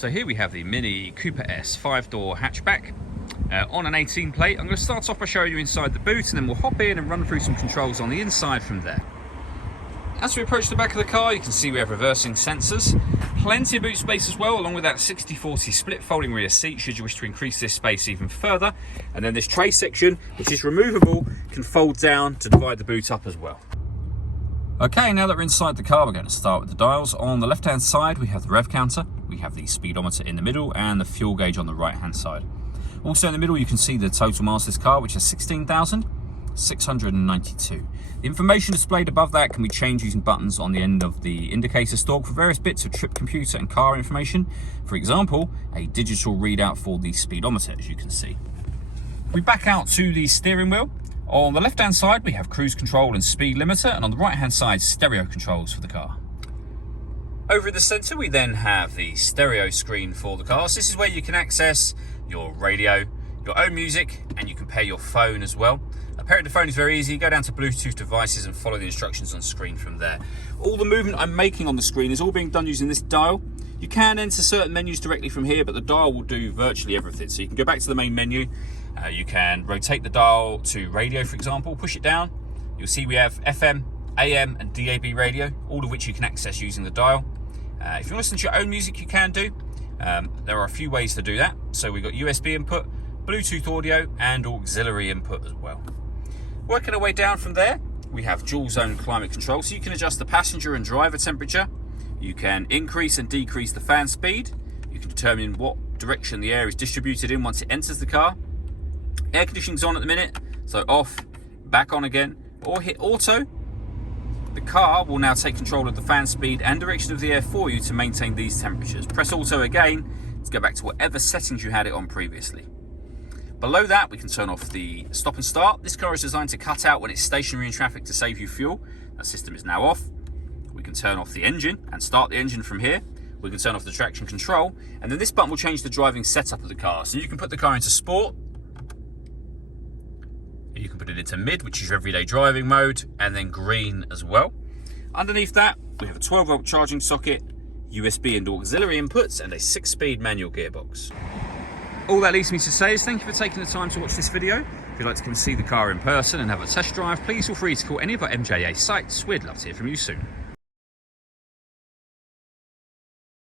So here we have the Mini Cooper S 5-door hatchback on an 18 plate. I'm going to start off by showing you inside the boot, and then we'll hop in and run through some controls on the inside from there. As we approach the back of the car, you can see we have reversing sensors, plenty of boot space as well, along with that 60/40 split folding rear seat should you wish to increase this space even further. And then this tray section, which is removable, can fold down to divide the boot up as well. Okay, now that we're inside the car, we're going to start with the dials. On the left-hand side, we have the rev counter, we have the speedometer in the middle, and the fuel gauge on the right-hand side. Also in the middle, you can see the total miles of this car, which is 16,692. The information displayed above that can be changed using buttons on the end of the indicator stalk for various bits of trip computer and car information. For example, a digital readout for the speedometer, as you can see. We back out to the steering wheel. On the left-hand side, we have cruise control and speed limiter, and on the right-hand side, stereo controls for the car. Over in the center, we then have the stereo screen for the car. So this is where you can access your radio, your own music, and you can pair your phone as well. Pairing the phone is very easy. Go down to Bluetooth devices and follow the instructions on screen from there. All the movement I'm making on the screen is all being done using this dial. You can enter certain menus directly from here, but the dial will do virtually everything. So you can go back to the main menu. You can rotate the dial to radio, for example, push it down. You'll see we have FM, AM, and DAB radio, all of which you can access using the dial. If you listen to your own music, you can do. There are a few ways to do that. So we've got USB input, Bluetooth audio, and auxiliary input as well. Working our way down from there, we have dual zone climate control, so you can adjust the passenger and driver temperature. You can increase and decrease the fan speed. You can determine what direction the air is distributed in once it enters the car. Air conditioning's on at the minute, so off, back on again, or hit auto. The car will now take control of the fan speed and direction of the air for you to maintain these temperatures. Press auto again to go back to whatever settings you had it on previously. Below that, we can turn off the stop and start. This car is designed to cut out when it's stationary in traffic to save you fuel. That system is now off. We can turn off the engine and start the engine from here. We can turn off the traction control, and then this button will change the driving setup of the car. So you can put the car into sport. You can put it into mid, which is your everyday driving mode, and then green as well. Underneath that, we have a 12-volt charging socket, USB and auxiliary inputs, and a 6-speed manual gearbox. All that leaves me to say is thank you for taking the time to watch this video. If you'd like to come see the car in person and have a test drive, please feel free to call any of our MJA sites. We'd love to hear from you soon.